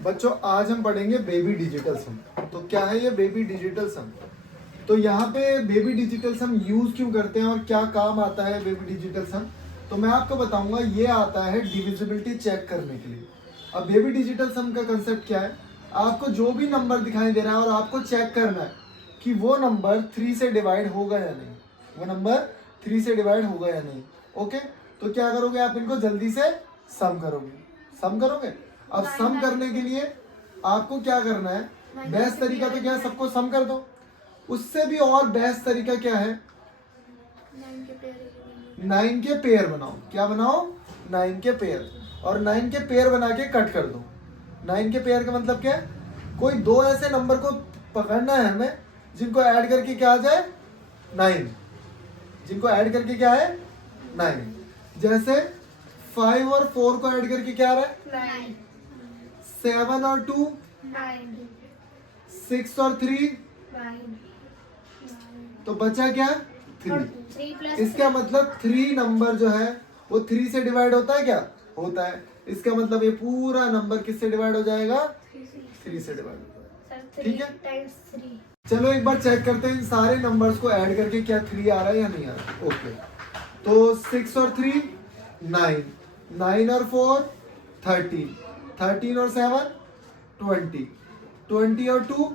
बच्चों आज हम पढ़ेंगे बेबी डिजिटल सम। तो क्या है ये बेबी डिजिटल सम? तो यहाँ पे बेबी डिजिटल सम यूज क्यों करते हैं और क्या काम आता है बेबी डिजिटल सम, तो मैं आपको बताऊंगा। ये आता है डिविजिबिलिटी चेक करने के लिए। अब बेबी डिजिटल सम का कंसेप्ट क्या है, आपको जो भी नंबर दिखाई दे रहा है और आपको चेक करना है कि वो नंबर 3 से डिवाइड होगा या नहीं, वो नंबर 3 से डिवाइड होगा या नहीं। ओके, तो क्या करोगे आप, इनको जल्दी से सम करोगे। सम करोगे। अब सम करने के लिए आपको क्या करना है, बेस्ट तरीका तो क्या है, सबको सम कर दो। उससे भी और बेस्ट तरीका क्या है, 9 के पेयर बनाओ। क्या बनाओ? 9 के पेयर। और 9 के पेयर बना के कट कर दो। 9 के पेयर का मतलब क्या है, कोई दो ऐसे नंबर को पकड़ना है हमें जिनको ऐड करके क्या आ जाए, 9। जिनको ऐड करके क्या है, 9। जैसे 5 और 4 को ऐड करके क्या आ रहा है, 7 और 2, 6 और 3, तो बचा क्या, 3। इसका मतलब 3 नंबर जो है वो 3 से डिवाइड होता है, क्या होता है। इसका मतलब ये पूरा नंबर किससे डिवाइड हो जाएगा, 3 से डिवाइड होता है। ठीक है, चलो एक बार चेक करते हैं इन सारे नंबर्स को ऐड करके क्या 3 आ रहा है या नहीं आ रहा। ओके, तो 6 और 3 9, 9 और 4 13, 13 और 7 20, 20 और 2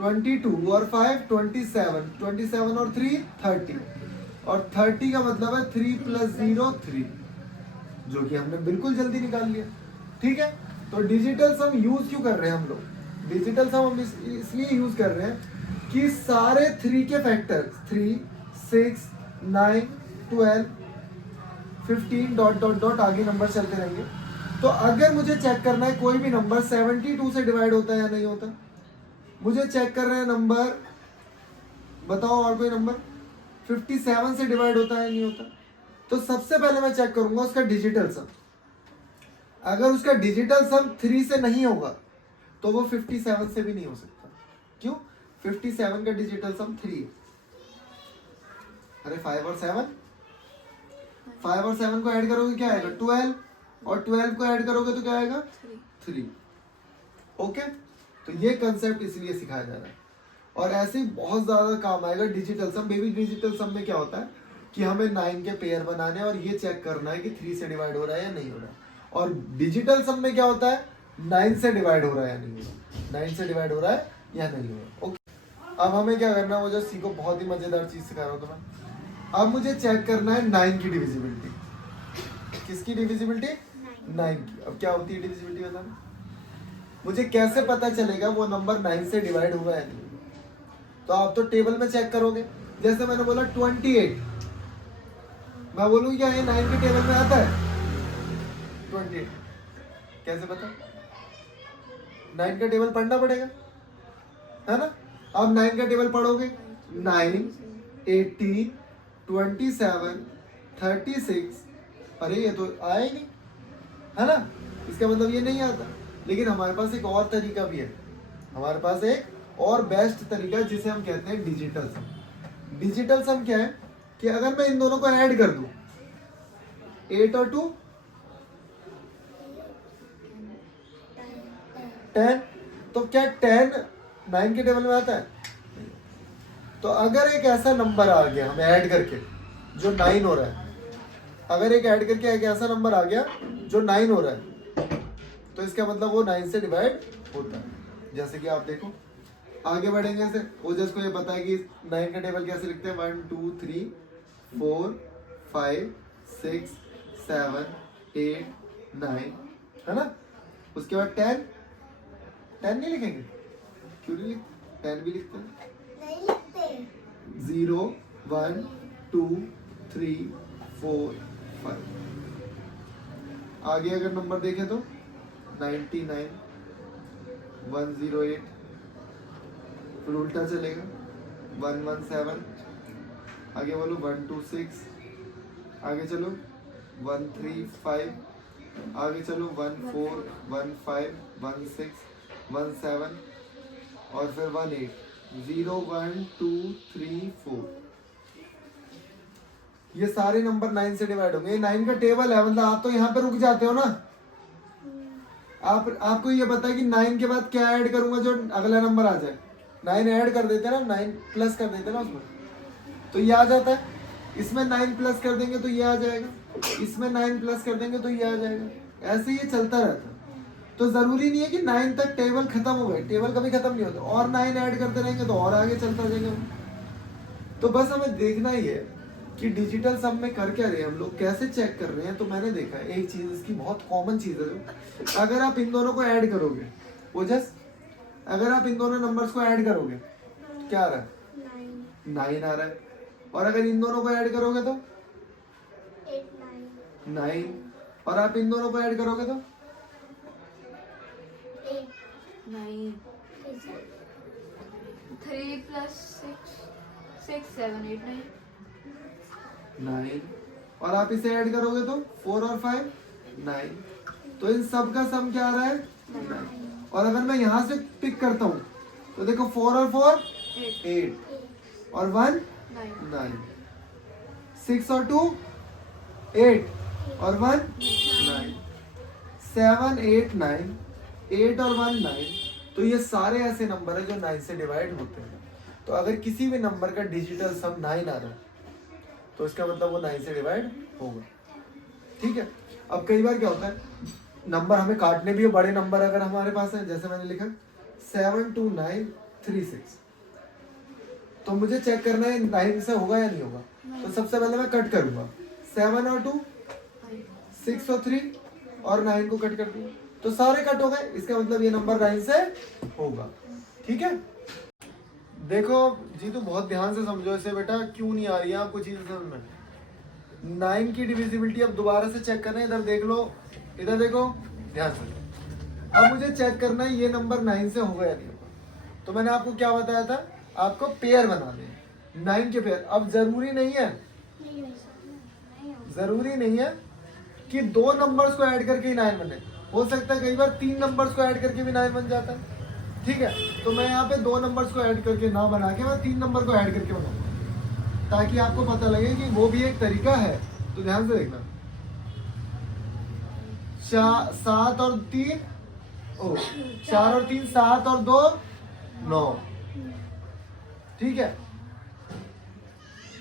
22 और 5 27, 27 और 3 30, और 30 का मतलब है 3 + 0 3, जो कि हमने बिल्कुल जल्दी निकाल लिया। ठीक है, तो डिजिटल सम यूज क्यों कर रहे हैं हम लोग, डिजिटल सम हम इसलिए यूज कर रहे हैं कि सारे 3 के फैक्टर 3 6 9 12 15 डॉट डॉट डॉट आगे नंबर चलते रहेंगे। तो अगर मुझे चेक करना है कोई भी नंबर 72 से डिवाइड होता है या नहीं होता, मुझे चेक कर रहे हैं नंबर, बताओ और कोई नंबर 57 से डिवाइड होता है या नहीं होता, तो सबसे पहले मैं चेक करूंगा उसका डिजिटल सम। अगर उसका डिजिटल सम 3 से नहीं होगा तो वो 57 से भी नहीं हो सकता। क्यों? 57 का डिजिटल सम 3 है। अरे 5 और 7 को ऐड करोगे क्या आएगा, 12, और 12 को ऐड करोगे तो क्या आएगा, 3। ओके, तो ये कंसेप्ट इसलिए सिखाया जा रहा है। और ऐसे ही बहुत ज्यादा काम आएगा डिजिटल सम। बेबी डिजिटल सम में क्या होता है कि हमें 9 के पेयर बनाने और ये चेक करना है कि 3 से डिवाइड हो रहा है या नहीं हो रहा है। और डिजिटल सम में क्या होता है, 9 से डिवाइड हो रहा है या नहीं हो रहा, 9 से डिवाइड हो रहा है या नहीं हो रहा। ओके, अब हमें क्या करना है, वो जो सीखो, बहुत ही मजेदार चीज सिखा रहा हूँ तुम्हें। अब मुझे चेक करना है 9 की डिविजिबिलिटी। किसकी डिविजिबिलिटी, 9 की। अब क्या होती है डिविजिबिलिटी, बताना मुझे कैसे पता चलेगा वो नंबर 9 से डिवाइड हुआ है नहीं। तो आप तो टेबल में चेक करोगे। जैसे मैंने बोला 28, मैं बोलूँ क्या ये 9 के टेबल में आता है 28, कैसे पता, 9 का टेबल पढ़ना पड़ेगा, है ना। अब 9 का टेबल पढ़ोगे, 9 18 27 36, अरे ये तो आया ही नहीं, है ना। इसका मतलब ये नहीं आता। लेकिन हमारे पास एक और तरीका भी है, हमारे पास एक और बेस्ट तरीका जिसे हम कहते हैं डिजिटल सम। डिजिटल सम क्या है कि अगर मैं इन दोनों को ऐड कर दूं, 8 और 2 10, तो क्या 10 9 के टेबल में आता है। तो अगर एक ऐसा नंबर आ गया हमें ऐड करके जो 9 हो रहा है, अगर एक ऐड करके एक ऐसा नंबर आ गया जो 9 हो रहा है, तो इसका मतलब वो 9 से डिवाइड होता है। जैसे कि आप देखो, आगे बढ़ेंगे ऐसे, ओजस को ये पता है कि 9 का टेबल कैसे लिखते हैं, 1 2 3 4 5 6 7 8 9, है ना। उसके बाद 10 नहीं लिखेंगे, क्यों नहीं लिखते, 10 भी लिखते हैं। 0 1 2 3 4 5। आगे अगर नंबर देखें तो 99 108, फिर उल्टा चलेगा 117, आगे बोलो 126, आगे चलो 135, आगे चलो 14 15 16 17, और फिर 18, 0 1 2 3 4। ये सारे नंबर 9 से डिवाइड होंगे। ये 9 का टेबल है, मतलब आप तो यहाँ पे रुक जाते हो ना, आपको ये पता है कि 9 के बाद क्या ऐड करूंगा जो अगला नंबर आ जाए? 9 ऐड कर देते ना, 9 प्लस कर देते ना उसमें, तो ये आ जाता है। इसमें 9 प्लस कर देंगे तो ये आ जाएगा, इसमें 9 प्लस कर देंगे तो ये आ जाएगा। ऐसे ये चलता रहता है। तो जरूरी नहीं है कि 9 तक टेबल खत्म हो गए, टेबल कभी खत्म नहीं होता, और 9 ऐड करते रहेंगे तो और आगे चलता जाएगा। तो बस हमें देखना ही है कि डिजिटल सम में कर क्या रहे हैं हम लोग, कैसे चेक कर रहे हैं। तो मैंने देखा है एक चीज, इसकी बहुत कॉमन चीज है, जो अगर आप इन दोनों को ऐड करोगे, ओजस, अगर आप इन दोनों नंबर्स को ऐड करोगे तो क्या आ रहा है? 9 आ रहा है। और अगर इन दोनों को ऐड करोगे तो 9, और आप इन दोनों को ऐड करोगे तो 9 3 + 6 7 8 9, और आप इसे ऐड करोगे तो 4 और 5 9। तो इन सब का सम क्या आ रहा है? 9। और अगर मैं यहाँ से पिक करता हूँ तो देखो 4 और 4 8 और 1 9, 6 और 2 8 और 1 9, 7 8 9, 8 और 1 9। तो ये सारे ऐसे नंबर है जो 9 से डिवाइड होते हैं। तो अगर किसी भी नंबर का डिजिटल सम 9 आ रहा है तो इसका मतलब वो 9 से डिवाइड होगा। ठीक है। अब कई बार क्या होता है, नंबर हमें काटने भी है, बड़े नंबर अगर हमारे पास है, जैसे मैंने लिखा 72936, तो मुझे चेक करना है 9 से होगा या नहीं होगा। तो सबसे पहले मैं कट करूंगा, 7 और 2, 6 और 3 और 9 को कट कर दूंगा, तो सारे कट हो गए। इसका मतलब ये नंबर 9 से होगा। ठीक है। देखो जी, तो बहुत ध्यान से समझो इसे बेटा, क्यों नहीं आ रही है आपको चीज समझ में। 9 की डिविजिबिलिटी अब दोबारा से चेक करना है। इधर देख लो, इधर देखो, ध्यान से। अब मुझे चेक करना है ये नंबर 9 से होगा या नहीं होगा। तो मैंने आपको क्या बताया था, आपको पेयर बनाने हैं, 9 के पेयर। अब जरूरी नहीं है, जरूरी नहीं है कि 2 नंबर्स को ऐड करके ही 9 बने। हो सकता है कई बार 3 नंबर्स को ऐड करके भी 9 बन जाता है। ठीक है। तो मैं यहाँ पे 2 नंबर्स को ऐड करके ना बना के मैं 3 नंबर को ऐड करके बनाऊंगा, ताकि आपको पता लगे कि वो भी एक तरीका है। तो ध्यान से देखना, 7 और 3 4 और 3 7 और 2 9। ठीक है।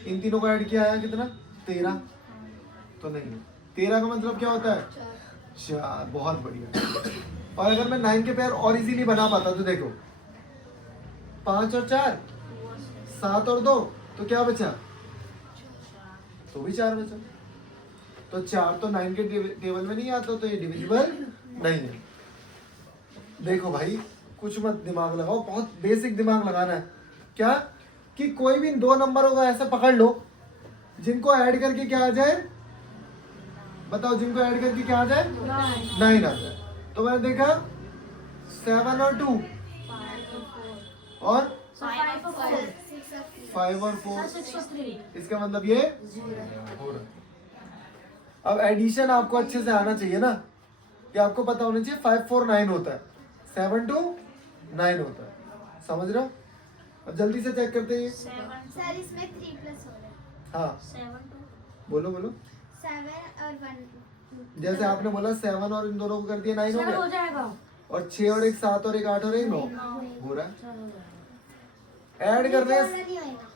इन तीनों को ऐड किया है कितना? 13। तो नहीं, 13 का मतलब क्या होता है? 4। बहुत बढ़िया। और अगर मैं 9 के पेयर और इजीली बना पाता तो देखो, 5 और 4 7 और 2, तो क्या बचा? तो भी 4 बचा। तो 4 तो 9 के टेबल में नहीं आता, तो ये डिविजिबल नहीं है। देखो भाई, कुछ मत दिमाग लगाओ, बहुत बेसिक दिमाग लगाना है। क्या कि कोई भी 2 नंबरों का ऐसे पकड़ लो जिनको ऐड करके क्या आ जाए, बताओ, जिनको ऐड करके क्या आ जाए? 9 आ जाए। तो मैंने देखा 7 और 2 और 5 और 4, इसका मतलब ये हो रहा। अब एडिशन आपको अच्छे से आना चाहिए ना, कि आपको पता होना चाहिए 5 4 9 होता है, 7 2 9 होता है। समझ रहे हो? अब जल्दी से चेक करते हैं। सर इसमें 3 प्लस हो रहा है। हाँ 7 बोलो बोलो। 7 और 1, जैसे आपने बोला 7 और इन दोनों को कर दिया 9 हो हो गया, जाएगा। और 6 और 1 7 और 1 8 और 1 9 हो रहा है। ऐड कर रहे हैं नहीं होएगा,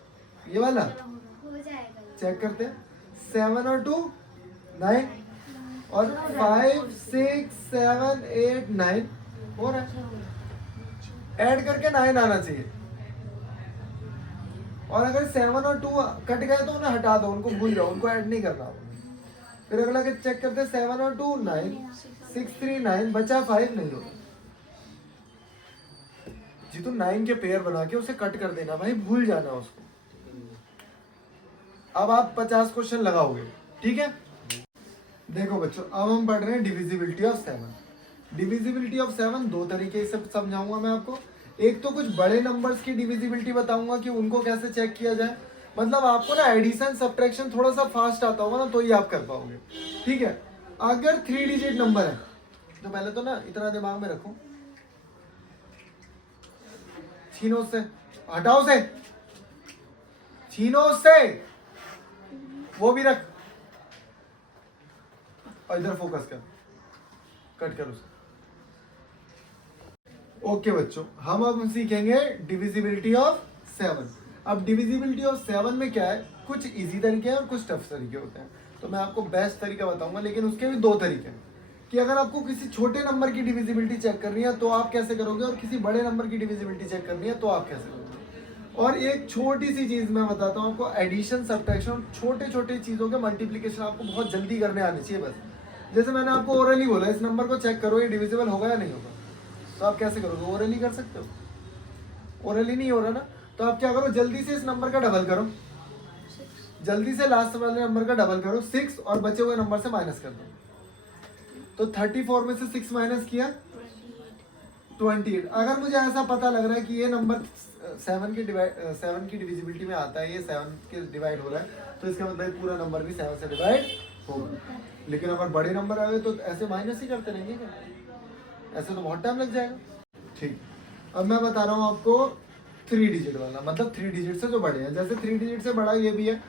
ये वाला, हो जाएगा। चेक करते हैं। 7 और 2 9 और 5 6 7 8 9 हो रहा है। ऐड करके 9 आना चाहिए। और अगर 7 और 2 कट गए तो उन्हें हटा दो, उनको भूल जाओ, उनको ऐड नहीं करना। फिर अगला के चेक करते हैं, 7 और 2 9 6 3 9 बचा 5 नहीं होगा जी। तो 9 के पेयर बना के उसे कट कर देना भाई, भूल जाना उसको। अब आप 50 क्वेश्चन लगाओगे। ठीक है। देखो बच्चों, अब हम पढ़ रहे हैं डिविजिबिलिटी ऑफ 7। डिविजिबिलिटी ऑफ 7 दो तरीके से समझाऊंगा मैं आपको। एक तो कुछ बड़े नंबर्स की डिविजिबिलिटी बताऊंगा कि उनको कैसे चेक किया जाए। मतलब आपको ना एडिशन सब्ट्रैक्शन थोड़ा सा फास्ट आता होगा ना, तो ही आप कर पाओगे। ठीक है। अगर 3 डिजिट नंबर है तो पहले तो ना इतना दिमाग में रखो, छीनो से, हटाओ से, छीनो से, वो भी रख, और इधर फोकस कर, कट कर उसे। ओके बच्चों, हम अब सीखेंगे डिविजिबिलिटी ऑफ 7। अब डिविजिबिलिटी ऑफ 7 में क्या है, कुछ इजी तरीके हैं और कुछ टफ तरीके होते हैं। तो मैं आपको बेस्ट तरीका बताऊंगा, लेकिन उसके भी दो तरीके हैं कि अगर आपको किसी छोटे नंबर की डिविजिबिलिटी चेक करनी है तो आप कैसे करोगे, और किसी बड़े नंबर की डिविजिबिलिटी चेक करनी है तो आप कैसे करोगे। और एक छोटी सी चीज मैं बताता हूँ आपको, एडिशन सब्ट्रैक्शन, छोटे छोटे चीजों के मल्टीप्लिकेशन आपको बहुत जल्दी करने आने चाहिए बस। जैसे मैंने आपको ओरली बोला, इस नंबर को चेक करो ये डिविजिबल होगा या नहीं होगा, तो आप कैसे करोगे, ओरली कर सकते हो, ओरली नहीं हो रहा ना, तो आप क्या करो, जल्दी से इस नंबर का डबल करो, जल्दी से लास्ट वाले नंबर का डबल करो 6 और बचे हुए नंबर से माइनस कर दो। तो 34 में से 6 माइनस किया 28। अगर मुझे ऐसा पता लग रहा है कि ये नंबर 7 की डिविजिबिलिटी में आता है, ये 7 के डिवाइड हो रहा है, तो इसका मतलब पूरा नंबर भी 7 से डिवाइड होगा। लेकिन अगर बड़े नंबर आए तो ऐसे माइनस ही करते रहेंगे क्या, ऐसे तो बहुत टाइम लग जाएगा। ठीक, अब मैं बता रहा हूँ आपको 3 डिजिट वाला, मतलब 3 डिजिट से जो बड़े हैं। जैसे 3 डिजिट से बड़ा ये भी है,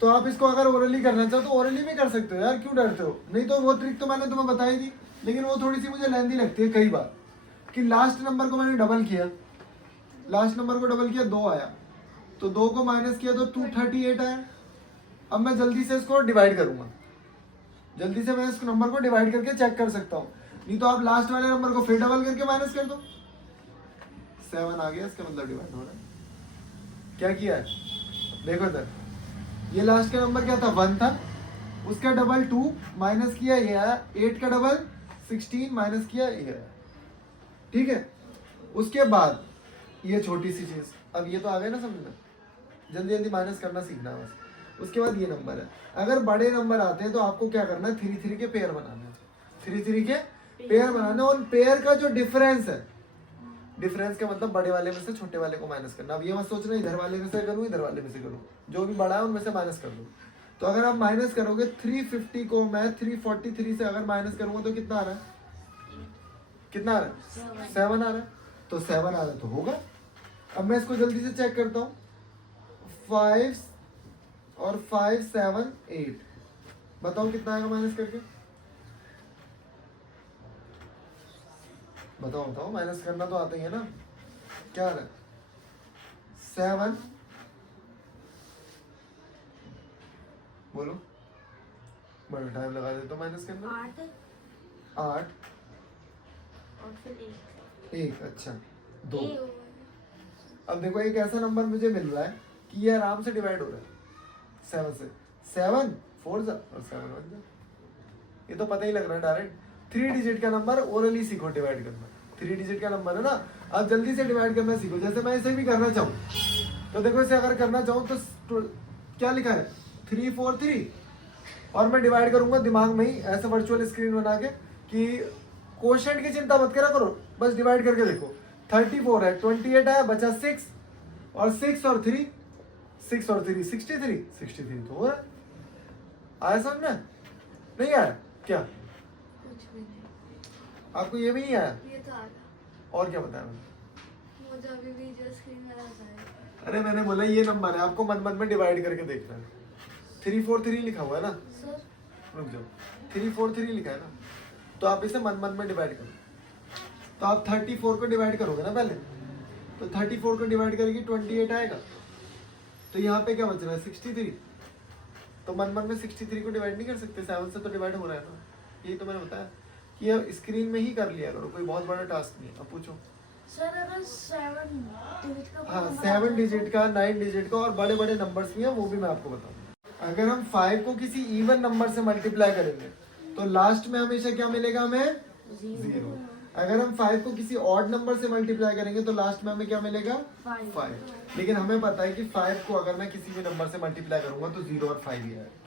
तो आप इसको अगर ओरली करना चाहो तो ओरली भी कर सकते हो यार, क्यों डरते हो। नहीं तो वो ट्रिक तो मैंने तुम्हें बताई थी, लेकिन वो थोड़ी सी मुझे लेंदी लगती है कई बार, कि लास्ट नंबर को मैंने डबल किया, लास्ट नंबर को डबल किया 2 आया, तो 2 को माइनस किया तो 238 आया। अब मैं जल्दी से इसको डिवाइड करूंगा, जल्दी से मैं इस नंबर को डिवाइड करके चेक कर सकता हूँ। नहीं तो आप लास्ट वाले नंबर को फिर डबल करके माइनस कर दो, 7 आ गया, इसका मतलब डिवाइड हो रहा है। क्या किया है, देखो इधर, ये लास्ट का नंबर क्या था, 1 था, उसका डबल 2 माइनस किया ये आया, 8 का डबल 16 माइनस किया ये आया। ठीक है, उसके बाद ये छोटी सी चीज, अब ये तो आ गया ना समझ में, जल्दी जल्दी माइनस करना सीखना है बस। उसके बाद ये नंबर है, अगर बड़े नंबर आते हैं तो आपको क्या करना है, 3 3 के पेयर बनाने हैं, 3 3 के पेयर बनाने, और पेयर का जो डिफरेंस है, डिफरेंस का मतलब बड़े वाले में से छोटे वाले को माइनस करना। अब ये मत सोचना इधर वाले में से करूँ इधर वाले में से करूँ, जो भी बड़ा है उनमें से माइनस कर दो। तो अगर आप माइनस करोगे 350 को मैं 343 से अगर माइनस करूंगा तो कितना आ रहा है, कितना आ रहा है, 7 आ रहा है, तो 7 आ रहा है तो होगा। अब मैं इसको जल्दी से चेक करता हूँ, 5 और 5 7 8, बताओ कितना आएगा माइनस करके, बताओ बताओ, माइनस करना तो आता ही है ना। क्या आ रहा है, 7, बोलो, बड़ा टाइम लगा दे तो माइनस करना, 8 और फिर 1, अच्छा 2। अब देखो एक ऐसा नंबर मुझे मिल रहा है कि ये आराम से डिवाइड हो रहा है 7 से, 7 4 जा और 7 1 जा, ये तो पता ही लग रहा है डायरेक्ट। 3 डिजिट का नंबर ओरली सीखो डिवाइड करना, 3 डिजिट का नंबर है ना, अब जल्दी से डिवाइड करना सीखो। जैसे मैं इसे भी करना चाहूँ तो देखो, इसे अगर करना चाहूँ तो क्या लिखा है 3 4 3, और मैं डिवाइड करूंगा दिमाग में ही ऐसे वर्चुअल स्क्रीन बना के कि क्वोशंट की चिंता मत करा करो, बस डिवाइड करके देखो। 34 है, 28 आया, बचा 6 और 6 और 3 6 और 3 63 तो हो रहा है। आया समझ में, नहीं आया क्या, कुछ भी नहीं, आपको ये भी नहीं आया, ये तो आ रहा, और क्या बताया मैंने, मुझे अभी भी जो स्क्रीन में आता है। अरे मैंने बोला ये नंबर है, आपको मन मन में डिवाइड करके देखना है। 3 4 3 लिखा हुआ है ना, सर रुक जाओ, 3 4 3 लिखा है ना, तो आप इसे मन मन में डिवाइड करो। तो आप 34 को डिवाइड करोगे ना पहले, तो 34 को डिवाइड करेगी 28 आएगा, तो यहाँ पे क्या बच रहा है 63, तो मन मन में 63 को डिवाइड नहीं कर सकते, 7 से तो डिवाइड हो रहा है ना। यही तो मैंने बताया कि अब स्क्रीन में ही कर लिया करो, कोई बहुत बड़ा टास्क नहीं है। अब पूछो सर, अगर 7 डिजिट का, हाँ 7 डिजिट का, 9 डिजिट का और बड़े बड़े नंबर्स भी हैं, वो भी मैं आपको बताऊंगा। अगर हम 5 को किसी इवन नंबर से मल्टीप्लाई करेंगे तो लास्ट में हमेशा क्या मिलेगा, हमें 0। अगर हम 5 को किसी ऑड नंबर से मल्टीप्लाई करेंगे तो लास्ट में हमें क्या मिलेगा, 5। लेकिन हमें पता है कि 5 को अगर मैं किसी भी नंबर से मल्टीप्लाई करूंगा तो 0 और 5 ही आएगा।